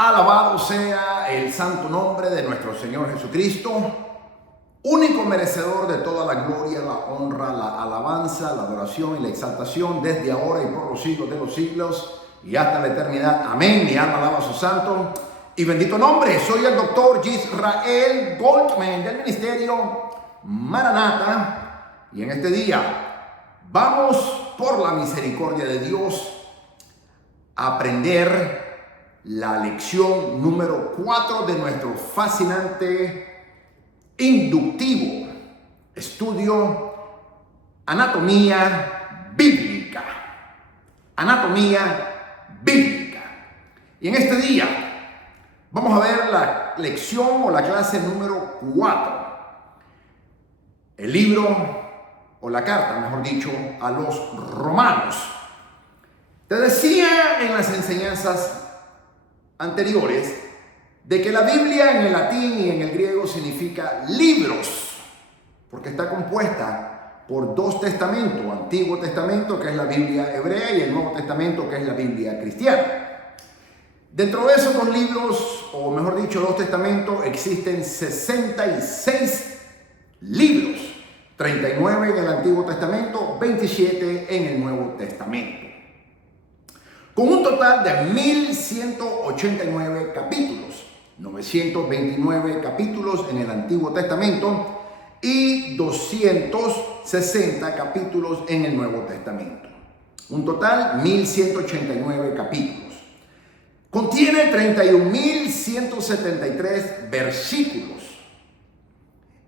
Alabado sea el santo nombre de nuestro Señor Jesucristo, único merecedor de toda la gloria, la honra, la alabanza, la adoración y la exaltación desde ahora y por los siglos de los siglos y hasta la eternidad. Amén. Mi alma alaba a su santo y bendito nombre. Soy el doctor Yisrael Goldman del ministerio Maranata y en este día vamos por la misericordia de Dios a aprender la lección número 4 de nuestro fascinante, inductivo estudio Anatomía Bíblica. Anatomía Bíblica. Y en este día vamos a ver la lección o la clase número 4. El libro o la carta, mejor dicho, a los romanos. Te decía en las enseñanzas anteriores de que la Biblia en el latín y en el griego significa libros, porque está compuesta por dos testamentos: Antiguo Testamento, que es la Biblia hebrea, y el Nuevo Testamento, que es la Biblia cristiana. Dentro de esos dos libros, o mejor dicho, dos testamentos, existen 66 libros, 39 en el Antiguo Testamento, 27 en el Nuevo Testamento, con un total de 1189 capítulos, 929 capítulos en el Antiguo Testamento y 260 capítulos en el Nuevo Testamento. Un total 1189 capítulos. Contiene 31.173 versículos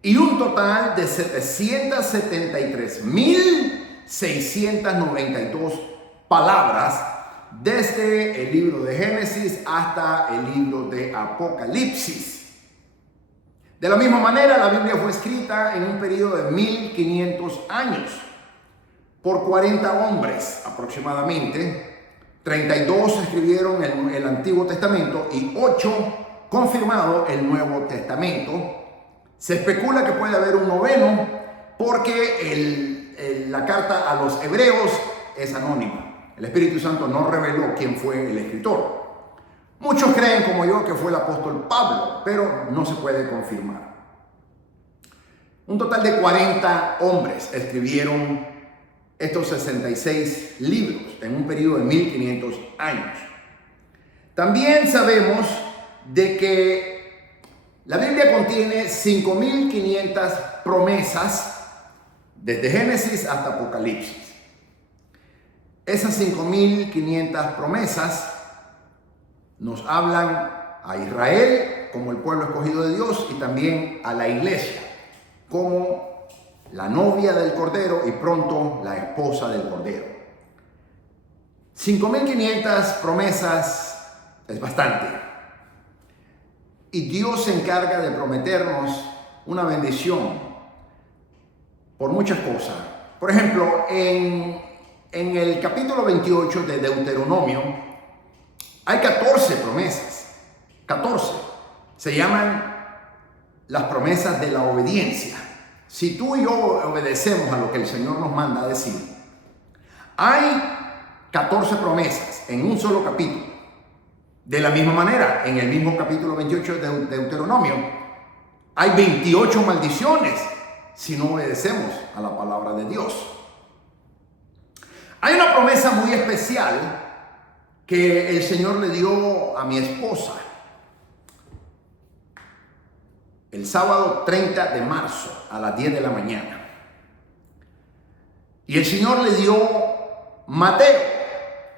y un total de 773.692 palabras, desde el libro de Génesis hasta el libro de Apocalipsis. De la misma manera, la Biblia fue escrita en un periodo de 1500 años por 40 hombres aproximadamente. 32 escribieron el Antiguo Testamento y 8 confirmado el Nuevo Testamento. Se especula que puede haber un noveno porque la carta a los hebreos es anónima. El Espíritu Santo no reveló quién fue el escritor. Muchos creen, como yo, que fue el apóstol Pablo, pero no se puede confirmar. Un total de 40 hombres escribieron estos 66 libros en un periodo de 1500 años. También sabemos de que la Biblia contiene 5500 promesas desde Génesis hasta Apocalipsis. Esas 5500 promesas nos hablan a Israel como el pueblo escogido de Dios y también a la iglesia como la novia del Cordero y pronto la esposa del Cordero. 5500 promesas es bastante. Y Dios se encarga de prometernos una bendición por muchas cosas. Por ejemplo, en el capítulo 28 de Deuteronomio hay 14 promesas. 14. Se llaman las promesas de la obediencia. Si tú y yo obedecemos a lo que el Señor nos manda a decir, hay 14 promesas en un solo capítulo. De la misma manera, en el mismo capítulo 28 de Deuteronomio, hay 28 maldiciones si no obedecemos a la palabra de Dios. Hay una promesa muy especial que el Señor le dio a mi esposa el sábado 30 de marzo a las 10 de la mañana. Y el Señor le dio Mateo,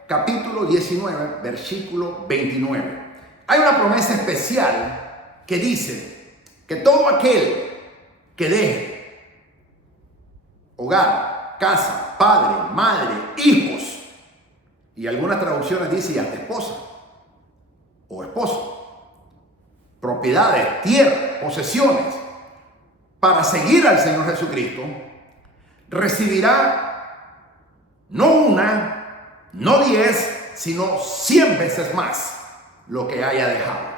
capítulo 19, versículo 29. Hay una promesa especial que dice que todo aquel que deje hogar, casa, padre, madre, hijos, y algunas traducciones dicen hasta esposa o esposo, propiedades, tierra, posesiones, para seguir al Señor Jesucristo, recibirá no una, no 10, sino 100 veces más lo que haya dejado,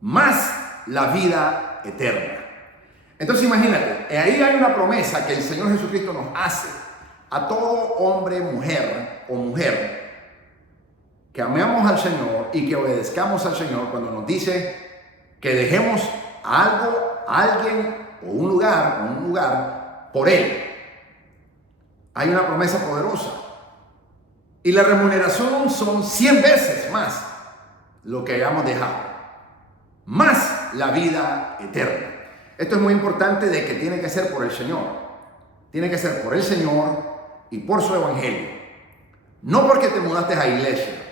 más la vida eterna. Entonces imagínate, ahí hay una promesa que el Señor Jesucristo nos hace a todo hombre, mujer o mujer que amemos al Señor y que obedezcamos al Señor cuando nos dice que dejemos algo, a alguien o un lugar por Él. Hay una promesa poderosa. Y la remuneración son 100 veces más lo que hayamos dejado. Más la vida eterna. Esto es muy importante de que tiene que ser por el Señor. Tiene que ser por el Señor y por su evangelio. No porque te mudaste a iglesia.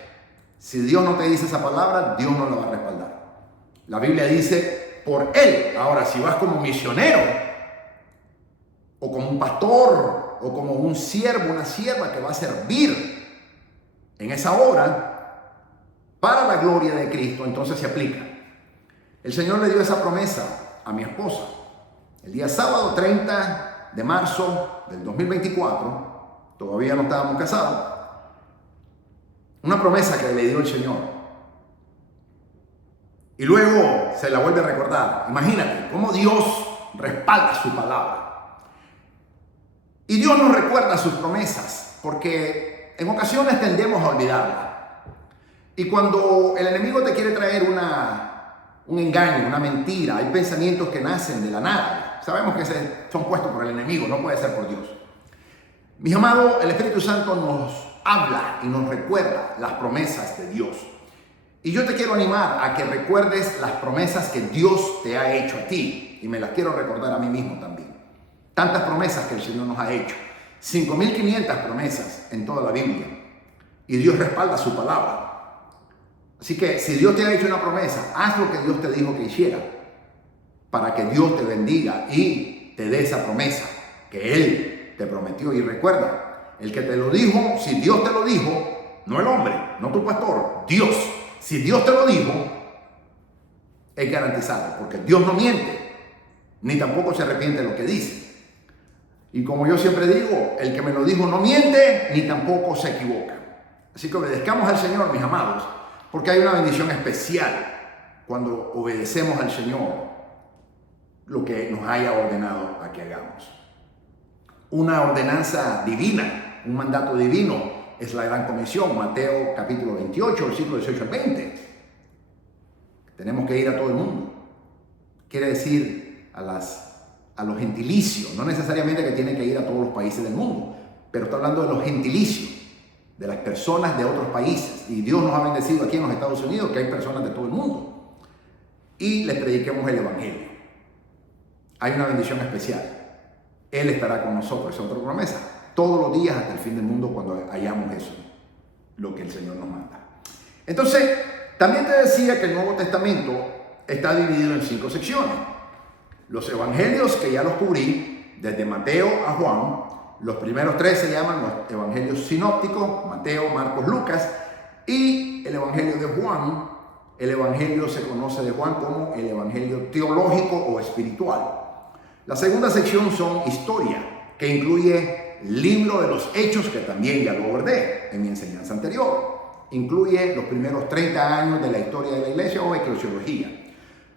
Si Dios no te dice esa palabra, Dios no la va a respaldar. La Biblia dice por Él. Ahora, si vas como misionero o como un pastor o como un siervo, una sierva que va a servir en esa obra para la gloria de Cristo, entonces se aplica. El Señor le dio esa promesa a mi esposa el día sábado 30 de marzo del 2024. Todavía no estábamos casados. Una promesa que le dio el Señor. Y luego se la vuelve a recordar. Imagínate cómo Dios respalda su palabra. Y Dios nos recuerda sus promesas, porque en ocasiones tendemos a olvidarla. Y cuando el enemigo te quiere traer un engaño, una mentira, hay pensamientos que nacen de la nada. Sabemos que son puestos por el enemigo, no puede ser por Dios. Mis amados, el Espíritu Santo nos habla y nos recuerda las promesas de Dios. Y yo te quiero animar a que recuerdes las promesas que Dios te ha hecho a ti. Y me las quiero recordar a mí mismo también. Tantas promesas que el Señor nos ha hecho. 5.500 promesas en toda la Biblia. Y Dios respalda su palabra. Así que si Dios te ha hecho una promesa, haz lo que Dios te dijo que hiciera. Para que Dios te bendiga y te dé esa promesa que Él te prometió. Y recuerda, el que te lo dijo, si Dios te lo dijo, no el hombre, no tu pastor, Dios. Si Dios te lo dijo, es garantizado, porque Dios no miente, ni tampoco se arrepiente de lo que dice. Y como yo siempre digo, el que me lo dijo no miente, ni tampoco se equivoca. Así que obedezcamos al Señor, mis amados, porque hay una bendición especial cuando obedecemos al Señor lo que nos haya ordenado a que hagamos. Una ordenanza divina, un mandato divino, es la gran comisión, Mateo capítulo 28, versículo 18 al 20. Tenemos que ir a todo el mundo. Quiere decir a los gentilicios, no necesariamente que tienen que ir a todos los países del mundo, pero está hablando de los gentilicios, de las personas de otros países. Y Dios nos ha bendecido aquí en los Estados Unidos, que hay personas de todo el mundo. Y les prediquemos el evangelio. Hay una bendición especial. Él estará con nosotros, es otra promesa. Todos los días hasta el fin del mundo cuando hayamos eso, lo que el Señor nos manda. Entonces, también te decía que el Nuevo Testamento está dividido en 5 secciones. Los evangelios, que ya los cubrí, desde Mateo a Juan. Los primeros 3 se llaman los evangelios sinópticos, Mateo, Marcos, Lucas. Y el evangelio de Juan, el evangelio se conoce de Juan como el evangelio teológico o espiritual. La segunda sección son historia, que incluye el libro de los Hechos, que también ya lo abordé en mi enseñanza anterior. Incluye los primeros 30 años de la historia de la iglesia o eclesiología.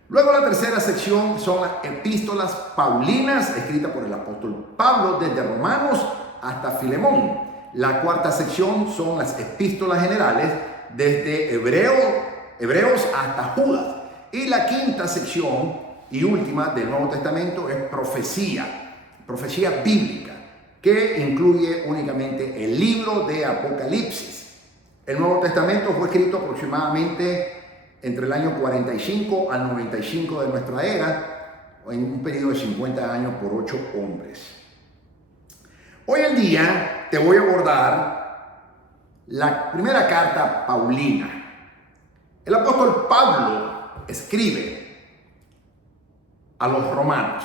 Luego la tercera sección son las epístolas paulinas, escritas por el apóstol Pablo desde Romanos hasta Filemón. La cuarta sección son las epístolas generales desde Hebreos hasta Judas. Y la quinta sección y última del Nuevo Testamento es profecía bíblica, que incluye únicamente el libro de Apocalipsis. El Nuevo Testamento fue escrito aproximadamente entre el año 45 al 95 de nuestra era, en un periodo de 50 años por 8 hombres. Hoy en día te voy a abordar la primera carta paulina. El apóstol Pablo escribe a los romanos.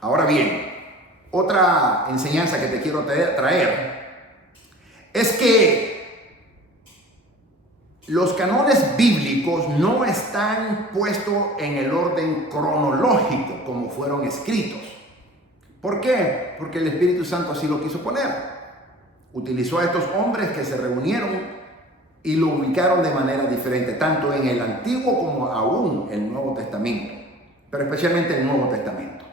Ahora bien, otra enseñanza que te quiero traer es que los canones bíblicos no están puestos en el orden cronológico como fueron escritos. ¿Por qué? Porque el Espíritu Santo así lo quiso poner. Utilizó a estos hombres que se reunieron y lo ubicaron de manera diferente, tanto en el Antiguo como aún el Nuevo Testamento, pero especialmente el Nuevo Testamento.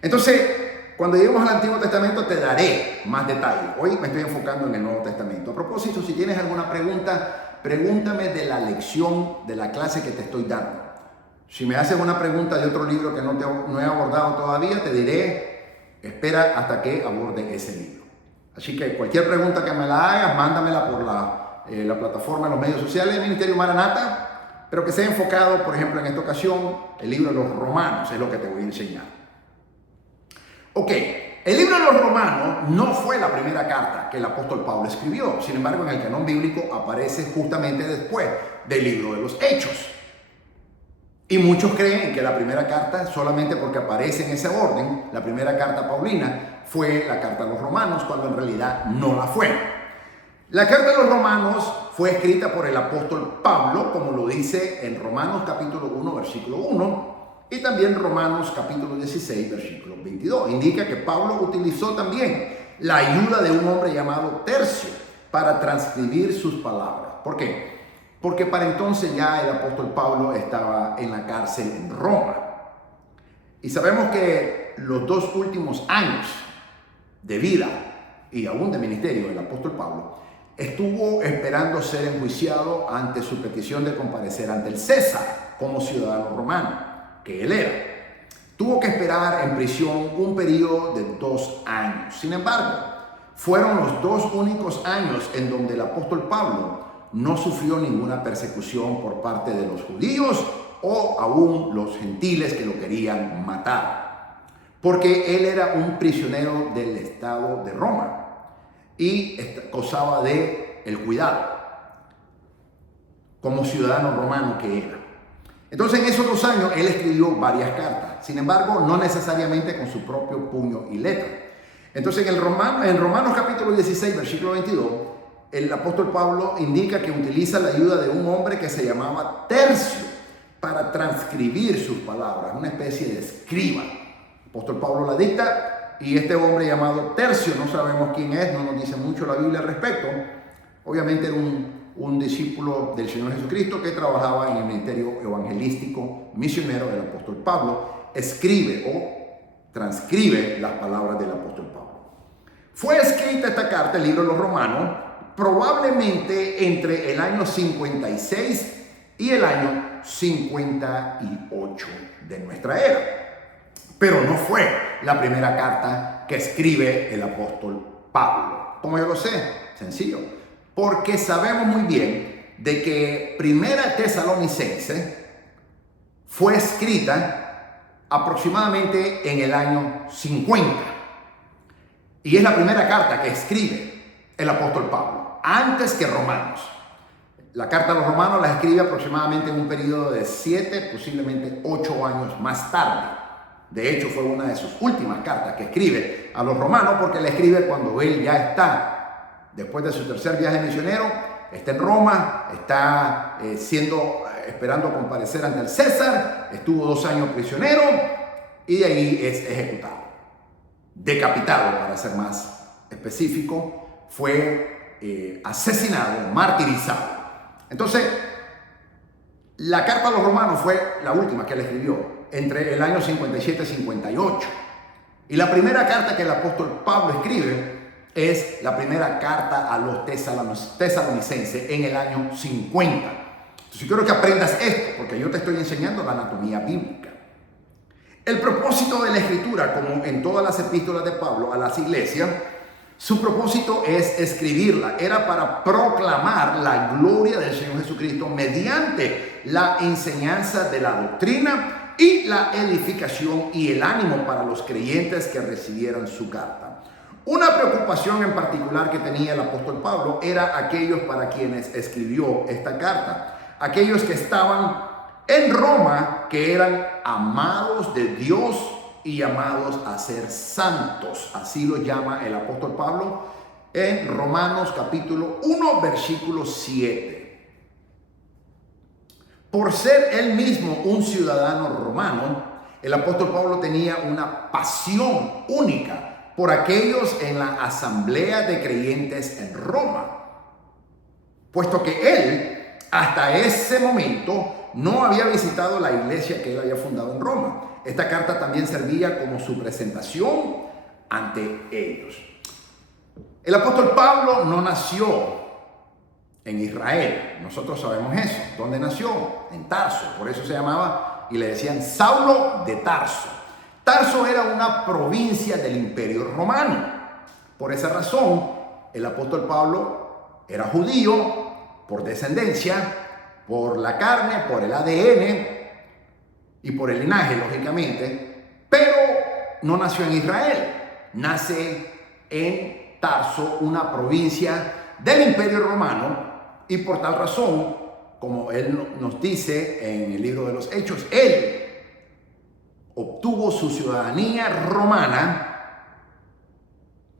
Entonces, cuando lleguemos al Antiguo Testamento te daré más detalles. Hoy me estoy enfocando en el Nuevo Testamento. A propósito, si tienes alguna pregunta, pregúntame de la lección, de la clase que te estoy dando. Si me haces una pregunta de otro libro que no he abordado todavía, te diré, espera hasta que aborde ese libro. Así que cualquier pregunta que me la hagas, mándamela por la plataforma, en los medios sociales del Ministerio Maranata, pero que sea enfocado, por ejemplo, en esta ocasión, el libro de los Romanos, es lo que te voy a enseñar. Ok, el libro de los Romanos no fue la primera carta que el apóstol Pablo escribió. Sin embargo, en el canon bíblico aparece justamente después del libro de los Hechos. Y muchos creen que la primera carta, solamente porque aparece en ese orden, la primera carta paulina, fue la carta a los Romanos, cuando en realidad no la fue. La carta a los Romanos fue escrita por el apóstol Pablo, como lo dice en Romanos capítulo 1, versículo 1, y también Romanos capítulo 16, versículo 22. Indica que Pablo utilizó también la ayuda de un hombre llamado Tercio para transcribir sus palabras. ¿Por qué? Porque para entonces ya el apóstol Pablo estaba en la cárcel en Roma. Y sabemos que los 2 últimos años de vida y aún de ministerio del apóstol Pablo estuvo esperando ser enjuiciado ante su petición de comparecer ante el César como ciudadano romano, que él era. Tuvo que esperar en prisión un periodo de 2 años. Sin embargo, fueron los 2 únicos años en donde el apóstol Pablo no sufrió ninguna persecución por parte de los judíos o aún los gentiles que lo querían matar, porque él era un prisionero del estado de Roma y gozaba de el cuidado como ciudadano romano que era. Entonces en esos 2 años él escribió varias cartas, sin embargo no necesariamente con su propio puño y letra. Entonces en Romanos capítulo 16, versículo 22, el apóstol Pablo indica que utiliza la ayuda de un hombre que se llamaba Tercio para transcribir sus palabras, una especie de escriba. El apóstol Pablo la dicta y este hombre llamado Tercio, no sabemos quién es, no nos dice mucho la Biblia al respecto. Obviamente era un discípulo del Señor Jesucristo que trabajaba en el ministerio evangelístico misionero del apóstol Pablo, escribe o transcribe las palabras del apóstol Pablo. Fue escrita esta carta, el libro de los Romanos, probablemente entre el año 56 y el año 58 de nuestra era. Pero no fue la primera carta que escribe el apóstol Pablo. ¿Cómo yo lo sé? Sencillo. Porque sabemos muy bien de que Primera Tesalonicense fue escrita aproximadamente en el año 50. Y es la primera carta que escribe el apóstol Pablo, antes que Romanos. La carta a los Romanos la escribe aproximadamente en un periodo de 7, posiblemente 8 años más tarde. De hecho, fue una de sus últimas cartas que escribe a los romanos, porque la escribe cuando él ya está, después de su tercer viaje misionero, está en Roma, está esperando comparecer ante el César, estuvo 2 años prisionero y de ahí es ejecutado. Decapitado, para ser más específico, fue asesinado, martirizado. Entonces, la carta a los romanos fue la última que él escribió entre el año 57 y 58. Y la primera carta que el apóstol Pablo escribe es la primera carta a los tesalonicenses en el año 50. Entonces, quiero que aprendas esto, porque yo te estoy enseñando la anatomía bíblica. El propósito de la escritura, como en todas las epístolas de Pablo a las iglesias, su propósito es escribirla. Era para proclamar la gloria del Señor Jesucristo mediante la enseñanza de la doctrina y la edificación y el ánimo para los creyentes que recibieran su carta. Una preocupación en particular que tenía el apóstol Pablo era aquellos para quienes escribió esta carta, aquellos que estaban en Roma, que eran amados de Dios y llamados a ser santos. Así lo llama el apóstol Pablo en Romanos capítulo 1, versículo 7. Por ser él mismo un ciudadano romano, el apóstol Pablo tenía una pasión única por aquellos en la asamblea de creyentes en Roma, puesto que él hasta ese momento no había visitado la iglesia que él había fundado en Roma. Esta carta también servía como su presentación ante ellos. El apóstol Pablo no nació en Israel. Nosotros sabemos eso. ¿Dónde nació? En Tarso. Por eso se llamaba y le decían Saulo de Tarso. Tarso era una provincia del Imperio Romano. Por esa razón, el apóstol Pablo era judío por descendencia, por la carne, por el ADN y por el linaje, lógicamente, pero no nació en Israel. Nace en Tarso, una provincia del Imperio Romano, y por tal razón, como él nos dice en el libro de los Hechos, él obtuvo su ciudadanía romana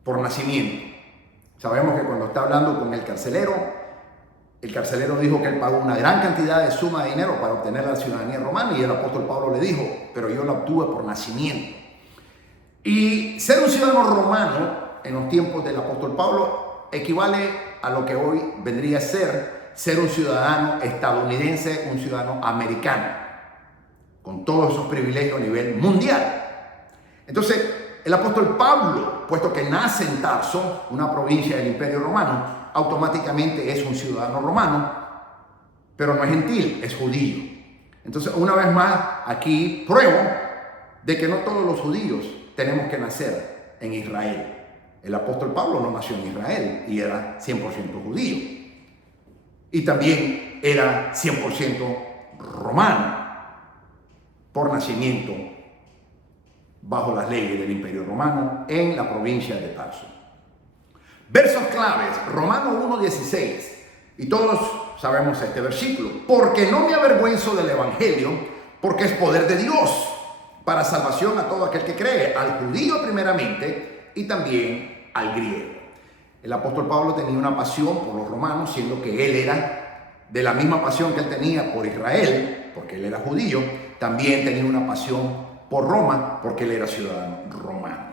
por nacimiento. Sabemos que cuando está hablando con el carcelero dijo que él pagó una gran cantidad de suma de dinero para obtener la ciudadanía romana, y el apóstol Pablo le dijo, pero yo la obtuve por nacimiento. Y ser un ciudadano romano en los tiempos del apóstol Pablo equivale a lo que hoy vendría a ser un ciudadano estadounidense, un ciudadano americano, con todos esos privilegios a nivel mundial. Entonces, el apóstol Pablo, puesto que nace en Tarso, una provincia del Imperio Romano, automáticamente es un ciudadano romano, pero no es gentil, es judío. Entonces, una vez más, aquí pruebo de que no todos los judíos tenemos que nacer en Israel. El apóstol Pablo no nació en Israel y era 100% judío. Y también era 100% romano por nacimiento bajo las leyes del Imperio Romano en la provincia de Tarso. Versos claves, Romanos 1:16, y todos sabemos este versículo. Porque no me avergüenzo del Evangelio, porque es poder de Dios para salvación a todo aquel que cree, al judío primeramente y también al griego. El apóstol Pablo tenía una pasión por los romanos, siendo que él era de la misma pasión que él tenía por Israel, porque él era judío. También tenía una pasión por Roma, porque él era ciudadano romano.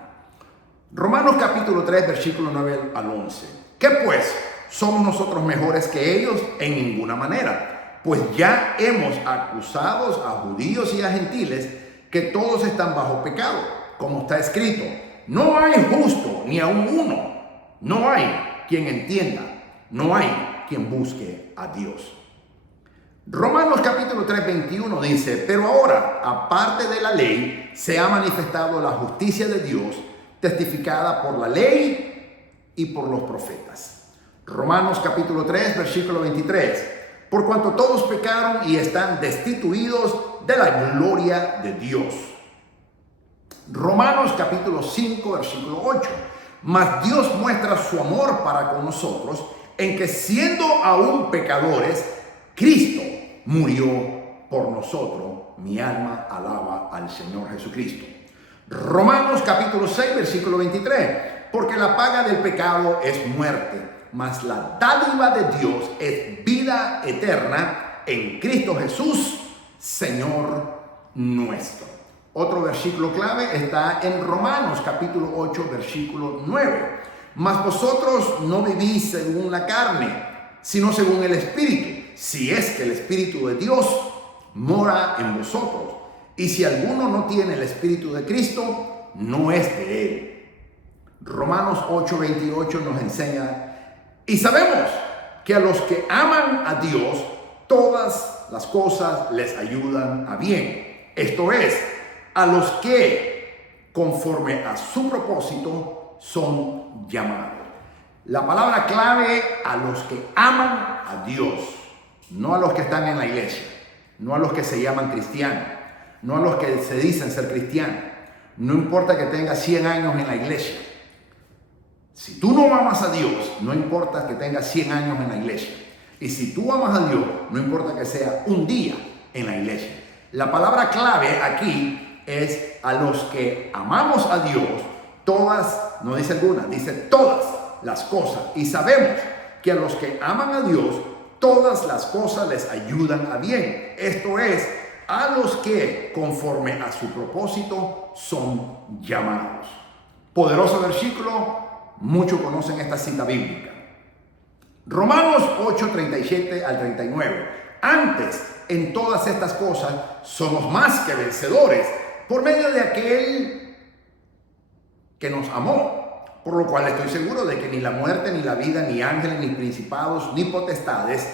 Romanos capítulo 3, versículo 9 al 11. ¿Qué pues? ¿Somos nosotros mejores que ellos? En ninguna manera. Pues ya hemos acusado a judíos y a gentiles que todos están bajo pecado, como está escrito. No hay justo ni aun uno. No hay quien entienda. No hay quien busque a Dios. Romanos capítulo 3, 21 dice, pero ahora, aparte de la ley, se ha manifestado la justicia de Dios, testificada por la ley y por los profetas. Romanos capítulo 3, versículo 23, por cuanto todos pecaron y están destituidos de la gloria de Dios. Romanos capítulo 5, versículo 8, mas Dios muestra su amor para con nosotros, en que siendo aún pecadores, Cristo murió por nosotros. Mi alma alaba al Señor Jesucristo. Romanos capítulo 6, versículo 23. Porque la paga del pecado es muerte, mas la dádiva de Dios es vida eterna en Cristo Jesús, Señor nuestro. Otro versículo clave está en Romanos capítulo 8, versículo 9. Mas vosotros no vivís según la carne, sino según el Espíritu, si es que el Espíritu de Dios mora en vosotros. Y si alguno no tiene el Espíritu de Cristo, no es de él. Romanos 8:28 nos enseña, y sabemos que a los que aman a Dios, todas las cosas les ayudan a bien. Esto es, a los que, conforme a su propósito, son llamados. La palabra clave, a los que aman a Dios, no a los que están en la iglesia, no a los que se llaman cristianos, no a los que se dicen ser cristianos. No importa que tengas 100 años en la iglesia. Si tú no amas a Dios, no importa que tengas 100 años en la iglesia. Y si tú amas a Dios, no importa que sea un día en la iglesia. La palabra clave aquí es a los que amamos a Dios, todas, no dice algunas, dice todas las cosas. Y sabemos que a los que aman a Dios, todas las cosas les ayudan a bien. Esto es, a los que conforme a su propósito son llamados. Poderoso versículo, muchos conocen esta cita bíblica. Romanos 8, 37 al 39. Antes, en todas estas cosas, somos más que vencedores por medio de aquel que nos amó, por lo cual estoy seguro de que ni la muerte, ni la vida, ni ángeles, ni principados, ni potestades,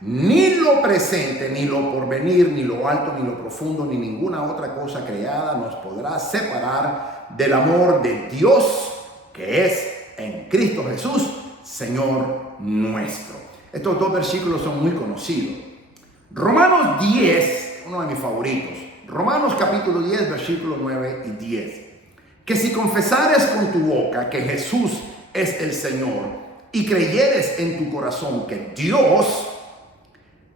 ni lo presente, ni lo porvenir, ni lo alto, ni lo profundo, ni ninguna otra cosa creada nos podrá separar del amor de Dios que es en Cristo Jesús, Señor nuestro. Estos dos versículos son muy conocidos. Romanos 10, uno de mis favoritos. Romanos capítulo 10, versículos 9 y 10. Que si confesares con tu boca que Jesús es el Señor y creyeres en tu corazón que Dios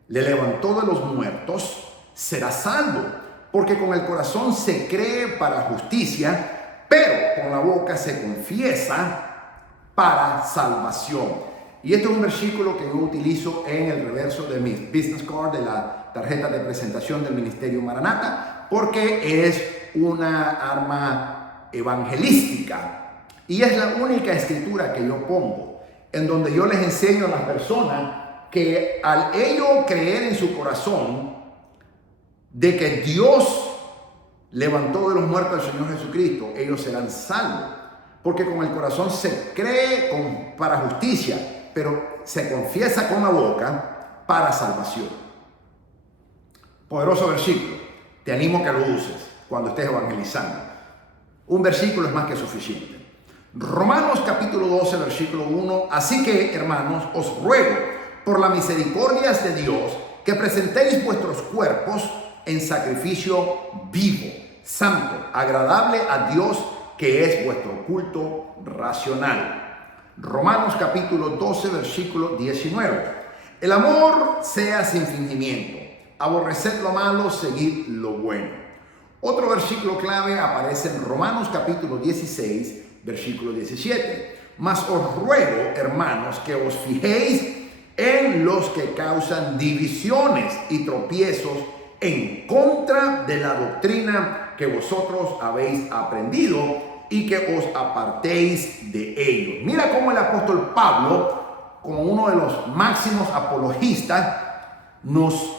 le levantó de los muertos, serás salvo. Porque con el corazón se cree para justicia, pero con la boca se confiesa para salvación. Y este es un versículo que yo utilizo en el reverso de mi business card, de la tarjeta de presentación del Ministerio Maranata, porque es una arma evangelística y es la única escritura que yo pongo en donde yo les enseño a las personas que al ello creer en su corazón de que Dios levantó de los muertos al Señor Jesucristo, ellos serán salvos, porque con el corazón se cree para justicia, pero se confiesa con la boca para salvación. Poderoso versículo. Te animo a que lo uses cuando estés evangelizando. Un versículo es más que suficiente. Romanos capítulo 12, versículo 1. Así que, hermanos, os ruego por las misericordias de Dios que presentéis vuestros cuerpos en sacrificio vivo, santo, agradable a Dios, que es vuestro culto racional. Romanos capítulo 12, versículo 19. El amor sea sin fingimiento. Aborreced lo malo, seguid lo bueno. Otro versículo clave aparece en Romanos capítulo 16, versículo 17. Mas os ruego, hermanos, que os fijéis en los que causan divisiones y tropiezos en contra de la doctrina que vosotros habéis aprendido, y que os apartéis de ellos. Mira cómo el apóstol Pablo, como uno de los máximos apologistas, nos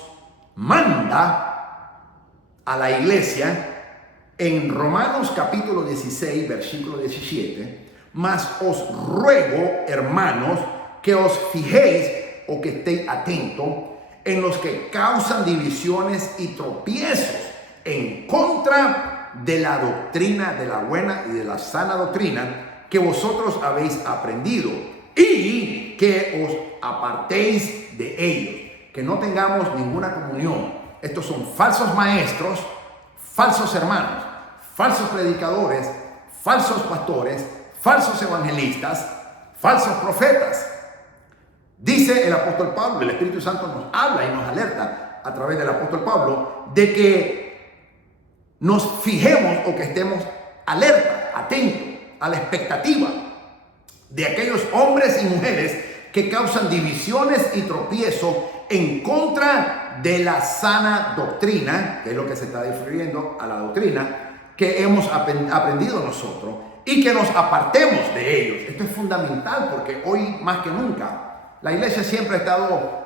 manda a la iglesia en Romanos capítulo 16, versículo 17. Mas os ruego, hermanos, que os fijéis o que estéis atentos en los que causan divisiones y tropiezos en contra de la doctrina, de la buena y de la sana doctrina que vosotros habéis aprendido, y que os apartéis de ellos, que no tengamos ninguna comunión. Estos son falsos maestros, falsos hermanos, falsos predicadores, falsos pastores, falsos evangelistas, falsos profetas. Dice el apóstol Pablo, el Espíritu Santo nos habla y nos alerta a través del apóstol Pablo de que nos fijemos o que estemos alerta, atentos a la expectativa de aquellos hombres y mujeres que causan divisiones y tropiezo en contra de la sana doctrina, que es lo que se está refiriendo a la doctrina que hemos aprendido nosotros, y que nos apartemos de ellos. Esto es fundamental porque hoy más que nunca la iglesia siempre ha estado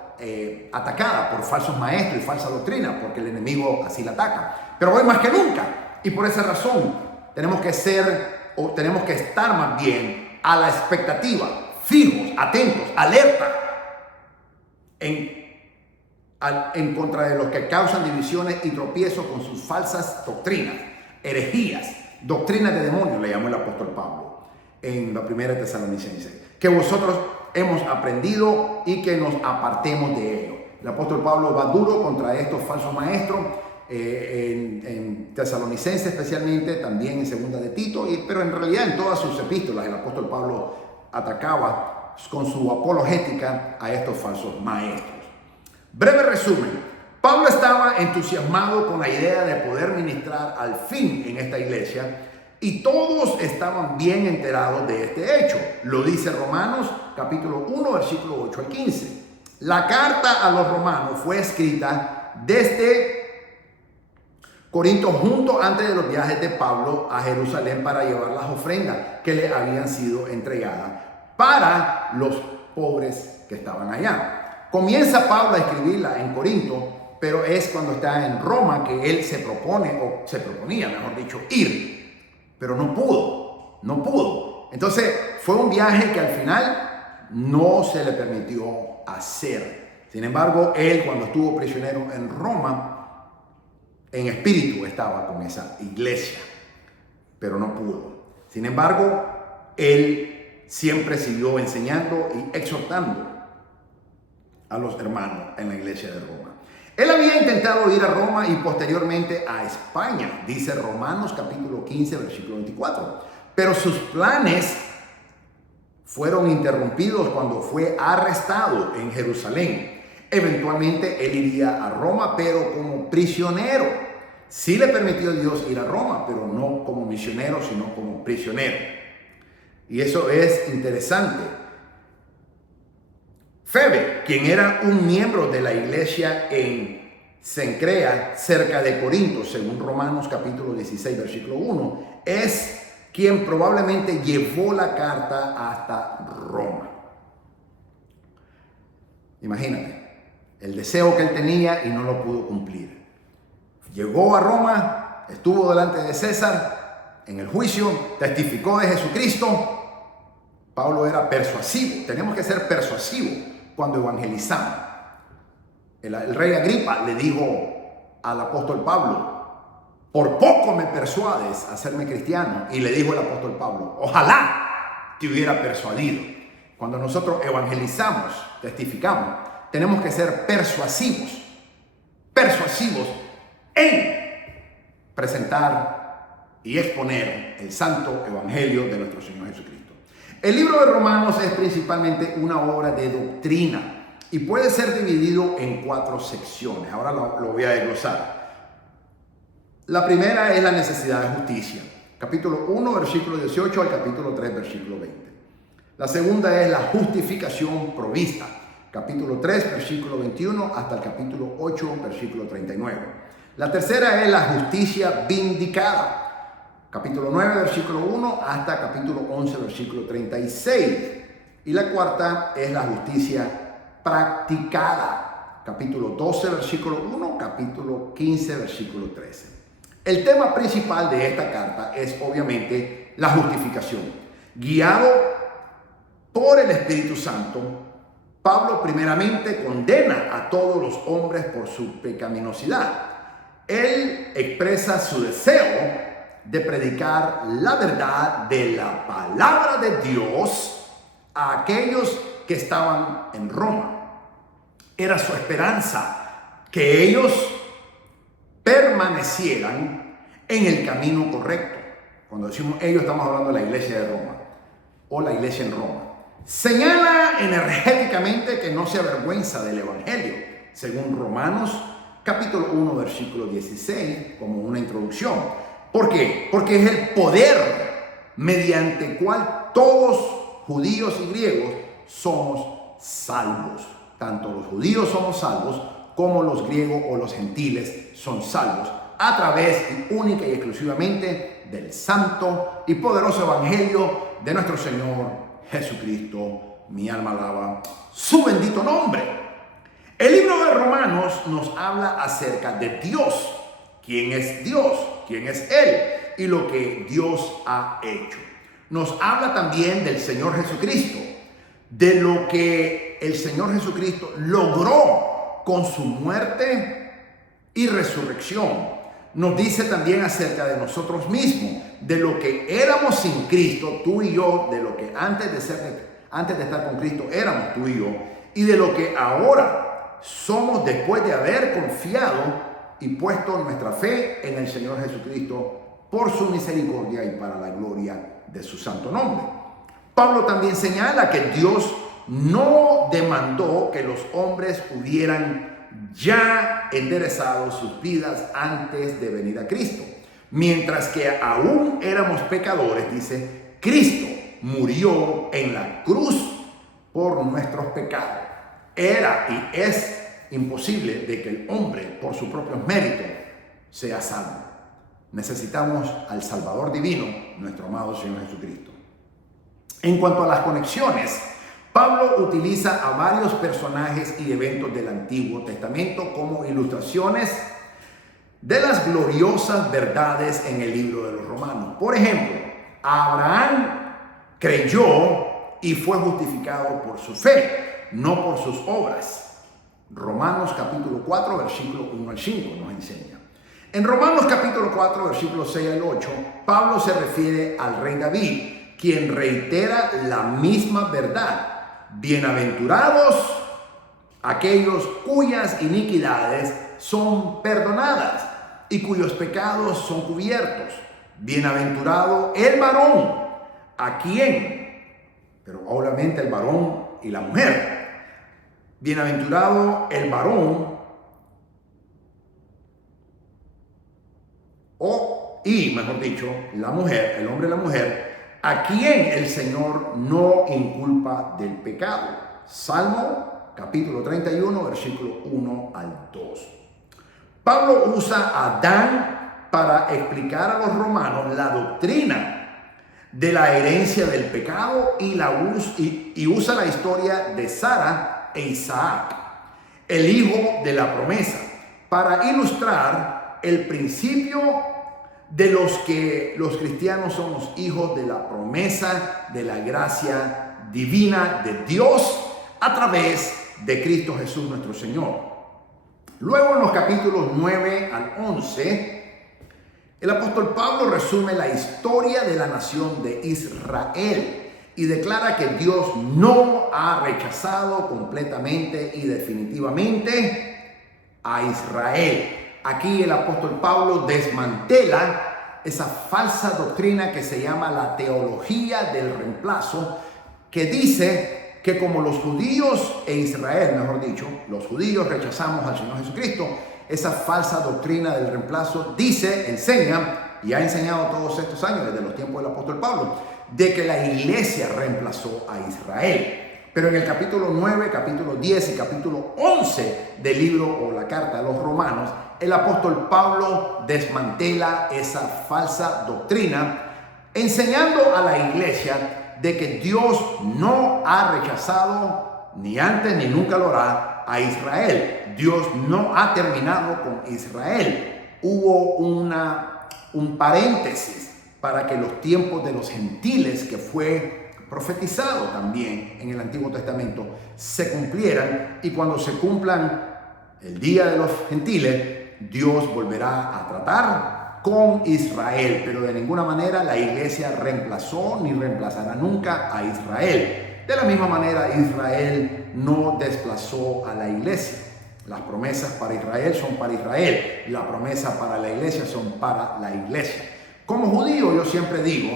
atacada por falsos maestros y falsa doctrina, porque el enemigo así la ataca. Pero hoy más que nunca, y por esa razón tenemos que estar más bien a la expectativa, fijos, atentos, alerta en contra de los que causan divisiones y tropiezos con sus falsas doctrinas, herejías, doctrinas de demonios, le llamó el apóstol Pablo en la primera Tesalonicenses, que vosotros hemos aprendido y que nos apartemos de ello. El apóstol Pablo va duro contra estos falsos maestros en Tesalonicenses especialmente, también en segunda de Tito, pero en realidad en todas sus epístolas el apóstol Pablo atacaba con su apologética a estos falsos maestros. Breve resumen: Pablo estaba entusiasmado con la idea de poder ministrar al fin en esta iglesia, y todos estaban bien enterados de este hecho. Lo dice Romanos capítulo 1, versículo 8 al 15. La carta a los romanos fue escrita desde Corinto junto antes de los viajes de Pablo a Jerusalén para llevar las ofrendas que le habían sido entregadas para los pobres que estaban allá. Comienza Pablo a escribirla en Corinto, pero es cuando está en Roma que él se proponía, mejor dicho, ir, pero no pudo. no pudo. Entonces fue un viaje que al final no se le permitió hacer. Sin embargo, él cuando estuvo prisionero en Roma, en espíritu estaba con esa iglesia, pero no pudo. Sin embargo, él siempre siguió enseñando y exhortando a los hermanos en la iglesia de Roma. Él había intentado ir a Roma y posteriormente a España, dice Romanos capítulo 15, versículo 24. Pero sus planes fueron interrumpidos cuando fue arrestado en Jerusalén. Eventualmente él iría a Roma, pero como prisionero. Sí le permitió Dios ir a Roma, pero no como misionero, sino como prisionero. Y eso es interesante. Febe, quien era un miembro de la iglesia en Cencrea, cerca de Corinto, según Romanos capítulo 16, versículo 1, es quien probablemente llevó la carta hasta Roma. Imagínate, el deseo que él tenía y no lo pudo cumplir. Llegó a Roma, estuvo delante de César en el juicio, testificó de Jesucristo. Pablo era persuasivo, tenemos que ser persuasivos cuando evangelizamos. El rey Agripa le dijo al apóstol Pablo: por poco me persuades a hacerme cristiano. Y le dijo el apóstol Pablo: ojalá te hubiera persuadido. Cuando nosotros evangelizamos, testificamos, tenemos que ser persuasivos en presentar y exponer el santo evangelio de nuestro Señor Jesucristo. El libro de Romanos es principalmente una obra de doctrina y puede ser dividido en 4 secciones. Ahora lo voy a desglosar. La primera es la necesidad de justicia. Capítulo 1, versículo 18 al capítulo 3, versículo 20. La segunda es la justificación provista. Capítulo 3, versículo 21 hasta el capítulo 8, versículo 39. La tercera es la justicia vindicada. Capítulo 9, versículo 1 hasta capítulo 11, versículo 36. Y la cuarta es la justicia practicada. Capítulo 12, versículo 1, capítulo 15, versículo 13. El tema principal de esta carta es obviamente la justificación. Guiado por el Espíritu Santo, Pablo primeramente condena a todos los hombres por su pecaminosidad. Él expresa su deseo de predicar la verdad de la palabra de Dios a aquellos que estaban en Roma. Era su esperanza que ellos permanecieran en el camino correcto. Cuando decimos ellos, estamos hablando de la iglesia de Roma o la iglesia en Roma. Señala energéticamente que no se avergüenza del evangelio, según Romanos capítulo 1, versículo 16, como una introducción. ¿Por qué? Porque es el poder mediante el cual todos, judíos y griegos, somos salvos. Tanto los judíos somos salvos como los griegos o los gentiles son salvos a través única y exclusivamente del santo y poderoso evangelio de nuestro Señor Jesucristo. Mi alma alaba su bendito nombre. El libro de Romanos nos habla acerca de Dios. ¿Quién es Dios? ¿Quién es Él? Y lo que Dios ha hecho. Nos habla también del Señor Jesucristo, de lo que el Señor Jesucristo logró con su muerte y resurrección. Nos dice también acerca de nosotros mismos, de lo que éramos sin Cristo, tú y yo, de lo que antes de estar con Cristo éramos tú y yo, y de lo que ahora somos después de haber confiado y puesto nuestra fe en el Señor Jesucristo por su misericordia y para la gloria de su santo nombre. Pablo también señala que Dios no demandó que los hombres hubieran ya enderezado sus vidas antes de venir a Cristo. Mientras que aún éramos pecadores, dice, Cristo murió en la cruz por nuestros pecados. Era y es imposible de que el hombre por sus propios méritos sea salvo. Necesitamos al Salvador divino, nuestro amado Señor Jesucristo. En cuanto a las conexiones, Pablo utiliza a varios personajes y eventos del Antiguo Testamento como ilustraciones de las gloriosas verdades en el libro de los Romanos. Por ejemplo, Abraham creyó y fue justificado por su fe, no por sus obras. Romanos capítulo 4, versículo 1 al 5 nos enseña. En Romanos capítulo 4, versículos 6 al 8, Pablo se refiere al rey David, quien reitera la misma verdad. Bienaventurados aquellos cuyas iniquidades son perdonadas y cuyos pecados son cubiertos. Bienaventurado el varón, a quien, pero obviamente el varón y la mujer. Bienaventurado el varón mejor dicho, la mujer, el hombre y la mujer, a quien el Señor no inculpa del pecado. Salmo capítulo 31, versículo 1 al 2. Pablo usa a Adán para explicar a los romanos la doctrina de la herencia del pecado y usa la historia de Sara e Isaac, el hijo de la promesa, para ilustrar el principio de los que los cristianos somos hijos de la promesa de la gracia divina de Dios a través de Cristo Jesús nuestro Señor. Luego en los capítulos 9 al 11, el apóstol Pablo resume la historia de la nación de Israel y declara que Dios no ha rechazado completamente y definitivamente a Israel. Aquí el apóstol Pablo desmantela esa falsa doctrina que se llama la teología del reemplazo, que dice que como los judíos e Israel, mejor dicho, los judíos rechazamos al Señor Jesucristo, esa falsa doctrina del reemplazo enseña y ha enseñado todos estos años, desde los tiempos del apóstol Pablo, de que la iglesia reemplazó a Israel. Pero en el capítulo 9, capítulo 10 y capítulo 11 del libro o la carta a los romanos, el apóstol Pablo desmantela esa falsa doctrina, enseñando a la iglesia de que Dios no ha rechazado, ni antes ni nunca lo hará, a Israel. Dios no ha terminado con Israel. Hubo un paréntesis para que los tiempos de los gentiles, que fue profetizado también en el Antiguo Testamento, se cumplieran, y cuando se cumplan el día de los gentiles, Dios volverá a tratar con Israel, pero de ninguna manera la iglesia reemplazó ni reemplazará nunca a Israel. De la misma manera, Israel no desplazó a la iglesia. Las promesas para Israel son para Israel, las promesas para la iglesia son para la iglesia. Como judío, yo siempre digo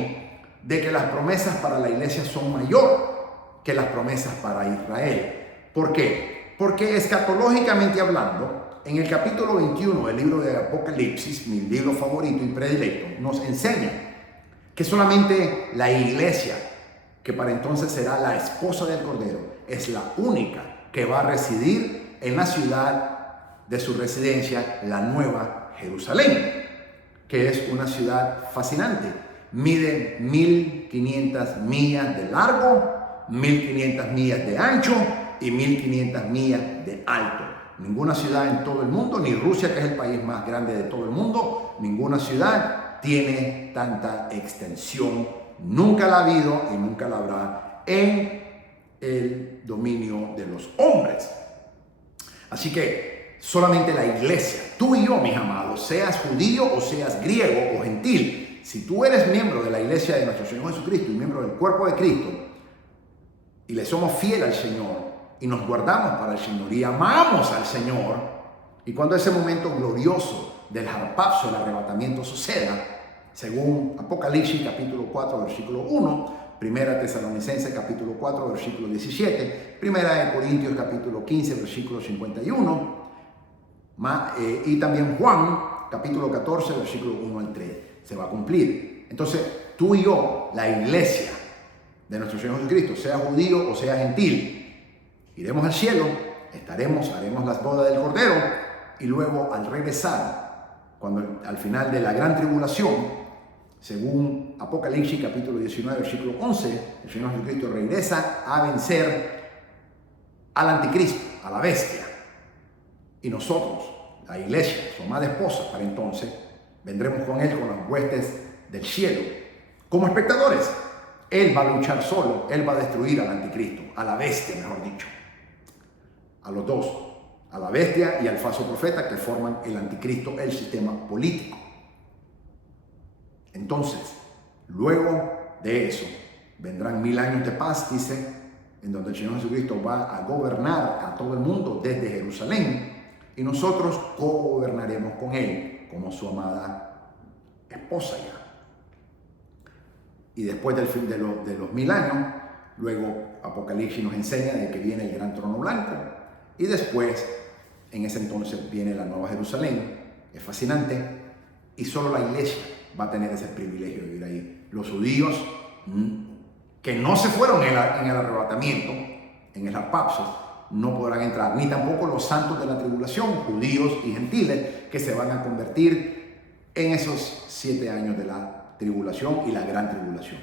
de que las promesas para la iglesia son mayor que las promesas para Israel. ¿Por qué? Porque escatológicamente hablando, en el capítulo 21 del libro de Apocalipsis, mi libro favorito y predilecto, nos enseña que solamente la iglesia, que para entonces será la esposa del Cordero, es la única que va a residir en la ciudad de su residencia, la Nueva Jerusalén, que es una ciudad fascinante. Mide 1500 millas de largo, 1500 millas de ancho y 1500 millas de alto. Ninguna ciudad en todo el mundo, ni Rusia, que es el país más grande de todo el mundo, ninguna ciudad tiene tanta extensión. Nunca la ha habido y nunca la habrá en el dominio de los hombres. Así que solamente la iglesia, tú y yo, mis amados, seas judío o seas griego o gentil, si tú eres miembro de la iglesia de nuestro Señor Jesucristo y miembro del cuerpo de Cristo, y le somos fieles al Señor, y nos guardamos para el Señor y amamos al Señor, y cuando ese momento glorioso del harpazo, el arrebatamiento suceda, según Apocalipsis capítulo 4 versículo 1, Primera Tesalonicenses capítulo 4 versículo 17, Primera de Corintios capítulo 15 versículo 51, y también Juan capítulo 14 versículo 1 al 3, se va a cumplir. Entonces tú y yo, la iglesia de nuestro Señor Jesucristo, sea judío o sea gentil, iremos al cielo, haremos las bodas del Cordero, y luego al regresar, cuando al final de la gran tribulación, según Apocalipsis capítulo 19 versículo 11, el Señor Jesucristo regresa a vencer al anticristo, a la bestia, y nosotros, la iglesia, su amada esposa, para entonces vendremos con él con las huestes del cielo, como espectadores. Él va a luchar solo, él va a destruir al anticristo, a la bestia, mejor dicho. A los dos, a la bestia y al falso profeta que forman el anticristo, el sistema político. Entonces, luego de eso, vendrán 1000 años de paz, dice, en donde el Señor Jesucristo va a gobernar a todo el mundo desde Jerusalén y nosotros co-gobernaremos con Él como su amada esposa ya. Y después del fin de los 1000 años, luego Apocalipsis nos enseña de que viene el gran trono blanco y después, en ese entonces, viene la nueva Jerusalén. Es fascinante y solo la iglesia va a tener ese privilegio de vivir ahí. Los judíos que no se fueron en el arrebatamiento, en el rapapso, no podrán entrar, ni tampoco los santos de la tribulación, judíos y gentiles, que se van a convertir en esos 7 años de la tribulación y la gran tribulación.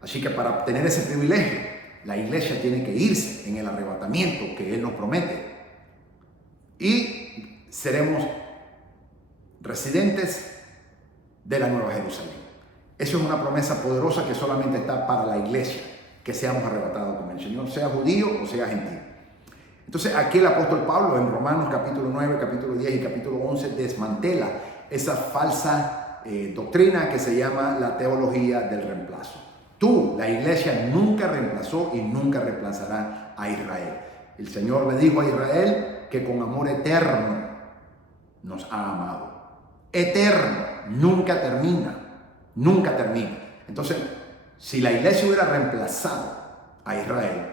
Así que para obtener ese privilegio, la iglesia tiene que irse en el arrebatamiento que Él nos promete. Y seremos residentes de la Nueva Jerusalén. Eso es una promesa poderosa que solamente está para la iglesia, que seamos arrebatados con el Señor, sea judío o sea gentil. Entonces aquí el apóstol Pablo en Romanos capítulo 9, capítulo 10 y capítulo 11 desmantela esa falsa doctrina que se llama la teología del reemplazo. La iglesia, nunca reemplazó y nunca reemplazará a Israel. El Señor le dijo a Israel que con amor eterno nos ha amado. Eterno, nunca termina, nunca termina. Entonces, si la iglesia hubiera reemplazado a Israel,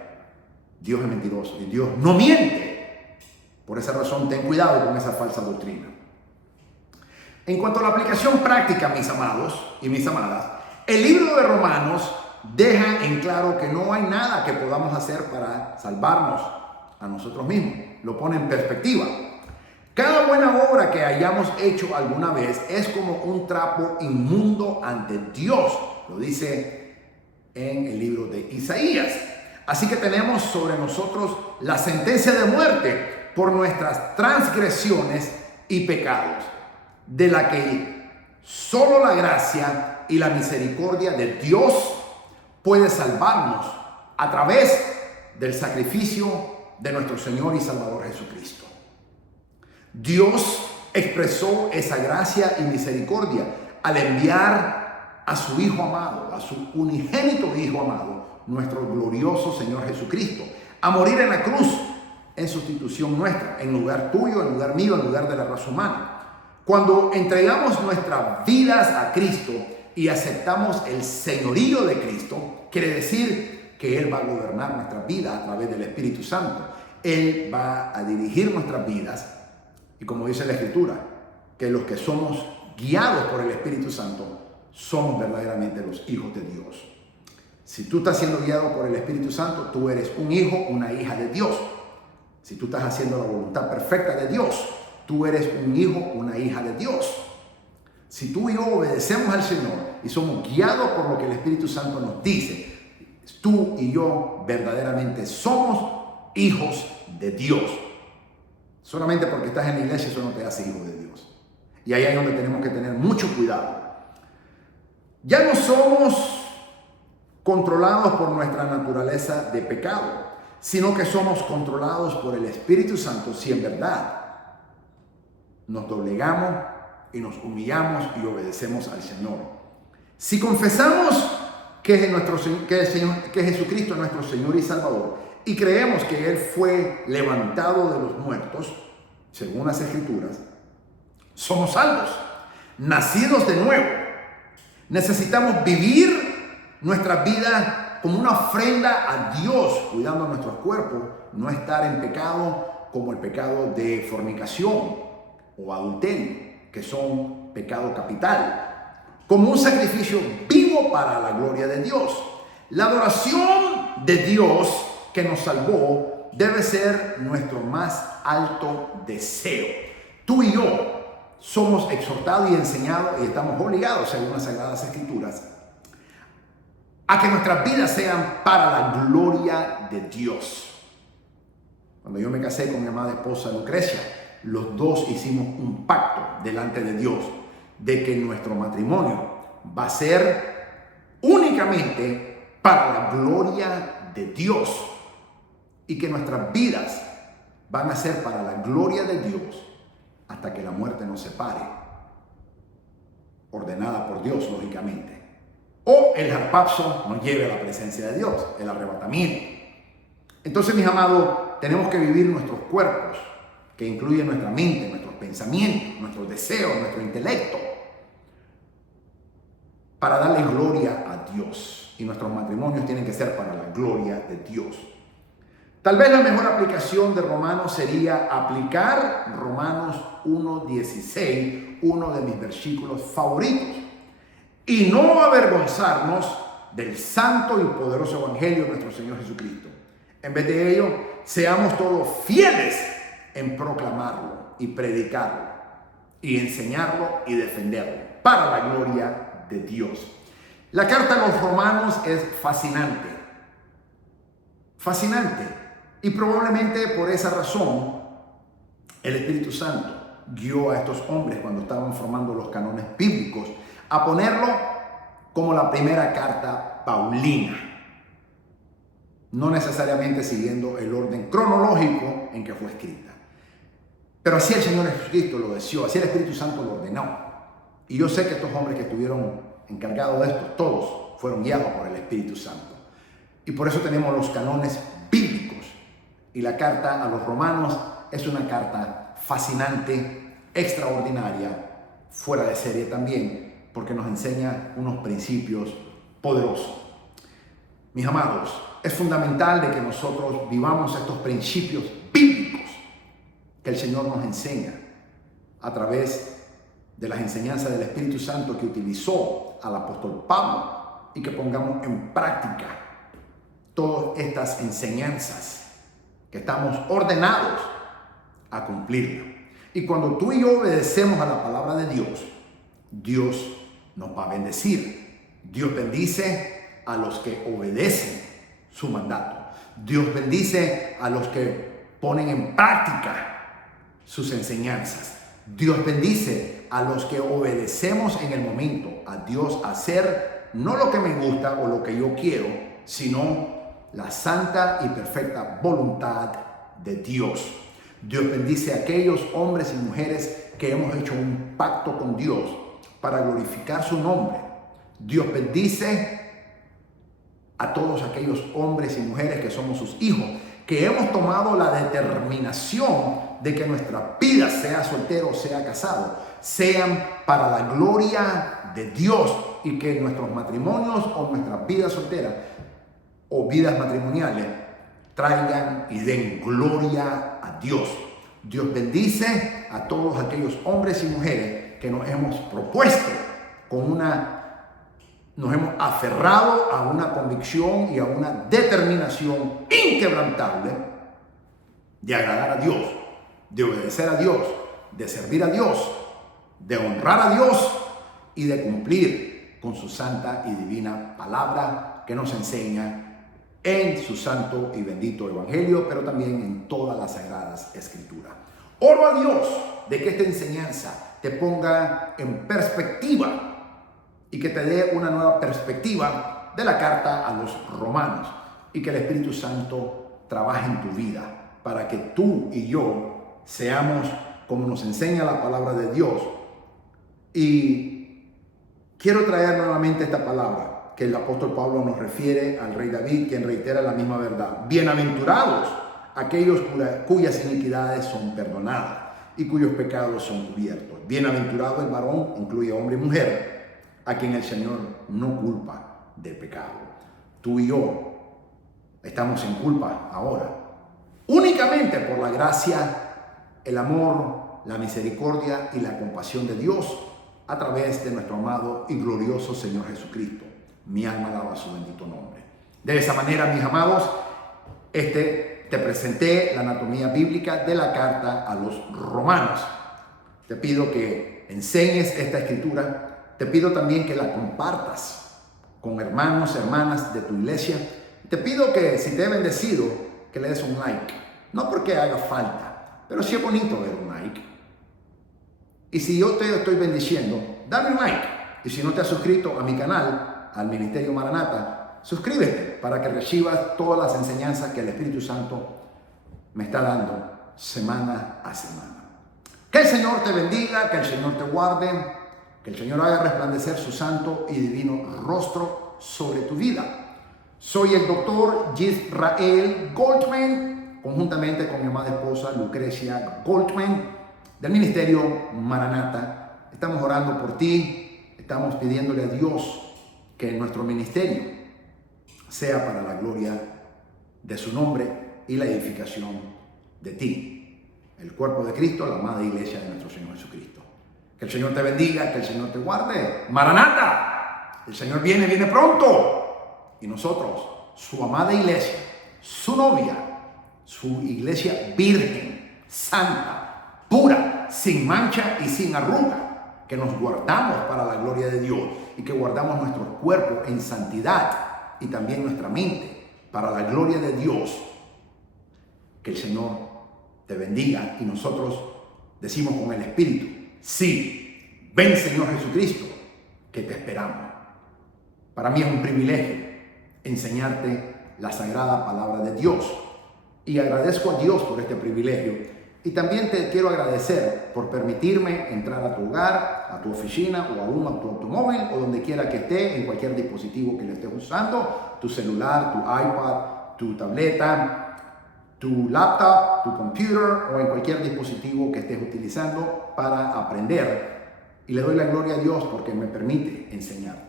Dios es mentiroso y Dios no miente. Por esa razón, ten cuidado con esa falsa doctrina. En cuanto a la aplicación práctica, mis amados y mis amadas, el libro de Romanos deja en claro que no hay nada que podamos hacer para salvarnos a nosotros mismos. Lo pone en perspectiva. Cada buena obra que hayamos hecho alguna vez es como un trapo inmundo ante Dios. Lo dice en el libro de Isaías. Así que tenemos sobre nosotros la sentencia de muerte por nuestras transgresiones y pecados, de la que solo la gracia y la misericordia de Dios puede salvarnos a través del sacrificio de nuestro Señor y Salvador Jesucristo. Dios expresó esa gracia y misericordia al enviar a su Hijo amado, a su unigénito Hijo amado, nuestro glorioso Señor Jesucristo, a morir en la cruz en sustitución nuestra, en lugar tuyo, en lugar mío, en lugar de la raza humana. Cuando entregamos nuestras vidas a Cristo y aceptamos el señorío de Cristo, quiere decir que Él va a gobernar nuestras vidas a través del Espíritu Santo. Él va a dirigir nuestras vidas y, como dice la Escritura, que los que somos guiados por el Espíritu Santo somos verdaderamente los hijos de Dios. Si tú estás siendo guiado por el Espíritu Santo, tú eres un hijo, una hija de Dios. Si tú estás haciendo la voluntad perfecta de Dios, tú eres un hijo, una hija de Dios. Si tú y yo obedecemos al Señor y somos guiados por lo que el Espíritu Santo nos dice, tú y yo verdaderamente somos hijos de Dios. Solamente porque estás en la iglesia, eso no te hace hijo de Dios. Y ahí es donde tenemos que tener mucho cuidado. Ya no somos controlados por nuestra naturaleza de pecado, sino que somos controlados por el Espíritu Santo si en verdad nos doblegamos y nos humillamos y obedecemos al Señor. Si confesamos que Jesucristo es nuestro Señor y Salvador y creemos que Él fue levantado de los muertos, según las Escrituras, somos salvos, nacidos de nuevo. Necesitamos vivir nuestra vida como una ofrenda a Dios, cuidando nuestros cuerpos, no estar en pecado como el pecado de fornicación o adulterio, que son pecado capital, como un sacrificio vivo para la gloria de Dios. La adoración de Dios que nos salvó debe ser nuestro más alto deseo. Tú y yo somos exhortados y enseñados y estamos obligados, según las Sagradas Escrituras, a que nuestras vidas sean para la gloria de Dios. Cuando yo me casé con mi amada esposa Lucrecia, los dos hicimos un pacto delante de Dios de que nuestro matrimonio va a ser únicamente para la gloria de Dios, y que nuestras vidas van a ser para la gloria de Dios hasta que la muerte nos separe, ordenada por Dios, lógicamente, o el harpazo nos lleve a la presencia de Dios, el arrebatamiento. Entonces, mis amados, tenemos que vivir nuestros cuerpos, que incluyen nuestra mente, nuestros pensamientos, nuestros deseos, nuestro intelecto, para darle gloria a Dios. Y nuestros matrimonios tienen que ser para la gloria de Dios. Tal vez la mejor aplicación de Romanos sería aplicar Romanos 1:16, uno de mis versículos favoritos, y no avergonzarnos del santo y poderoso evangelio de nuestro Señor Jesucristo. En vez de ello, seamos todos fieles en proclamarlo y predicarlo y enseñarlo y defenderlo para la gloria de Dios. La carta a los romanos es fascinante. Fascinante. Y probablemente por esa razón el Espíritu Santo guió a estos hombres cuando estaban formando los canones bíblicos a ponerlo como la primera carta paulina, no necesariamente siguiendo el orden cronológico en que fue escrita. Pero así el Señor Jesucristo lo deseó, así el Espíritu Santo lo ordenó. Y yo sé que estos hombres que estuvieron encargados de esto, todos fueron guiados por el Espíritu Santo. Y por eso tenemos los canones bíblicos. Y la carta a los romanos es una carta fascinante, extraordinaria, fuera de serie también, porque nos enseña unos principios poderosos. Mis amados, es fundamental de que nosotros vivamos estos principios bíblicos que el Señor nos enseña a través de las enseñanzas del Espíritu Santo que utilizó al apóstol Pablo, y que pongamos en práctica todas estas enseñanzas que estamos ordenados a cumplirla. Y cuando tú y yo obedecemos a la palabra de Dios, Dios nos va a bendecir. Dios bendice a los que obedecen su mandato. Dios bendice a los que ponen en práctica sus enseñanzas. Dios bendice a los que obedecemos en el momento a Dios a hacer no lo que me gusta o lo que yo quiero, sino la santa y perfecta voluntad de Dios. Dios bendice a aquellos hombres y mujeres que hemos hecho un pacto con Dios para glorificar su nombre. Dios bendice a todos aquellos hombres y mujeres que somos sus hijos, que hemos tomado la determinación de que nuestra vida, sea soltero o sea casado, sean para la gloria de Dios, y que nuestros matrimonios o nuestras vidas solteras o vidas matrimoniales traigan y den gloria a Dios. Dios bendice a todos aquellos hombres y mujeres que nos hemos propuesto nos hemos aferrado a una convicción y a una determinación inquebrantable de agradar a Dios, de obedecer a Dios, de servir a Dios, de honrar a Dios y de cumplir con su santa y divina palabra que nos enseña en su santo y bendito evangelio, pero también en todas las sagradas escrituras. Oro a Dios de que esta enseñanza te ponga en perspectiva y que te dé una nueva perspectiva de la carta a los romanos, y que el Espíritu Santo trabaje en tu vida para que tú y yo seamos como nos enseña la palabra de Dios. Y quiero traer nuevamente esta palabra que el apóstol Pablo nos refiere al rey David, quien reitera la misma verdad. Bienaventurados aquellos cuyas iniquidades son perdonadas y cuyos pecados son cubiertos. Bienaventurado el varón, incluye hombre y mujer, a quien el Señor no culpa del pecado. Tú y yo estamos en culpa ahora, únicamente por la gracia, el amor, la misericordia y la compasión de Dios a través de nuestro amado y glorioso Señor Jesucristo. Mi alma alaba su bendito nombre. De esa manera, mis amados, te presenté la anatomía bíblica de la carta a los romanos. Te pido que enseñes esta escritura. Te pido también que la compartas con hermanos, hermanas de tu iglesia. Te pido que, si te he bendecido, que le des un like. No porque haga falta, pero sí es bonito ver un like. Y si yo te estoy bendiciendo, dame un like. Y si no te has suscrito a mi canal, al Ministerio Maranata, suscríbete para que recibas todas las enseñanzas que el Espíritu Santo me está dando semana a semana. Que el Señor te bendiga, que el Señor te guarde, que el Señor haga resplandecer su santo y divino rostro sobre tu vida. Soy el doctor Yisrael Goldman, conjuntamente con mi amada esposa Lucrecia Goldman, del Ministerio Maranata. Estamos orando por ti, estamos pidiéndole a Dios que nuestro ministerio sea para la gloria de su nombre y la edificación de ti, el cuerpo de Cristo, la amada iglesia de nuestro Señor Jesucristo. Que el Señor te bendiga, que el Señor te guarde. Maranata, el Señor viene pronto. Y nosotros, su amada iglesia, su novia, su iglesia virgen, santa, pura, sin mancha y sin arruga, que nos guardamos para la gloria de Dios y que guardamos nuestro cuerpo en santidad y también nuestra mente para la gloria de Dios. Que el Señor te bendiga y nosotros decimos con el Espíritu: sí, ven Señor Jesucristo, que te esperamos. Para mí es un privilegio enseñarte la sagrada palabra de Dios y agradezco a Dios por este privilegio. Y también te quiero agradecer por permitirme entrar a tu hogar, a tu oficina o aún a tu automóvil o donde quiera que esté, en cualquier dispositivo que le estés usando, tu celular, tu iPad, tu tableta, tu laptop, tu computer o en cualquier dispositivo que estés utilizando para aprender. Y le doy la gloria a Dios porque me permite enseñarte.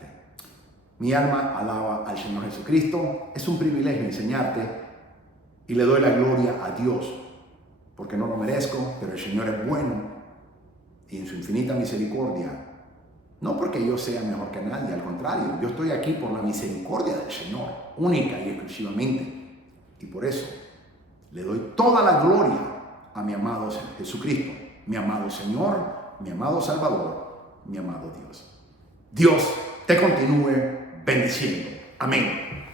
Mi alma alaba al Señor Jesucristo. Es un privilegio enseñarte y le doy la gloria a Dios porque no lo merezco, pero el Señor es bueno y en su infinita misericordia, no porque yo sea mejor que nadie, al contrario, yo estoy aquí por la misericordia del Señor, única y exclusivamente, y por eso le doy toda la gloria a mi amado Jesucristo, mi amado Señor, mi amado Salvador, mi amado Dios. Dios te continúe bendiciendo. Amén.